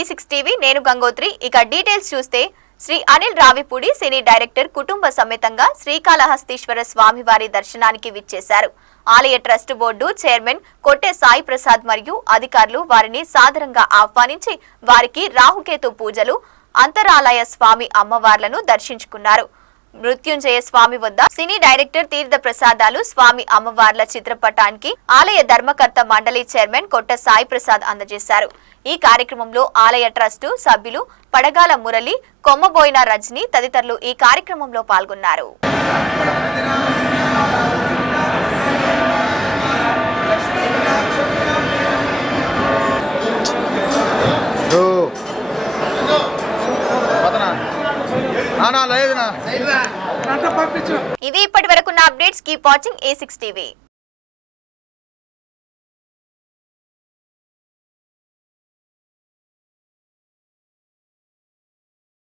E6 TV నేను గంగోత్రి. ఇక details చూస్తే శ్రీ అనిల్ రావిపూడి సినీ డైరెక్టర్ కుటుంబ సమేతంగా శ్రీకాళహస్తీశ్వర స్వామివారి దర్శనానికి విచ్చేశారు. ఆలయ trust board chairman Kotte Sai Prasad మరియు అధికారులు వారిని సాదరంగా ఆహ్వానించి వారికి రాహుకేతు పూజలు, అంతరాలయ స్వామి అమ్మవార్లను దర్శించుకున్నారు. మృత్యుంజయ స్వామి వద్ద సినీ డైరెక్టర్ తీర్థ ప్రసాదాలు స్వామి అమ్మవార్ల చిత్రపటానికి ఆలయ ధర్మకర్త మండలి చైర్మన్ కొట్ట సాయి ప్రసాద్ అందజేశారు. ఈ కార్యక్రమంలో ఆలయ ట్రస్టు సభ్యులు పడగాల మురళి, కొమ్మబోయిన రజని తదితరులు ఈ కార్యక్రమంలో పాల్గొన్నారు. ఇవి ఇప్పటి వరకున్న updates. Keep watching A6 TV.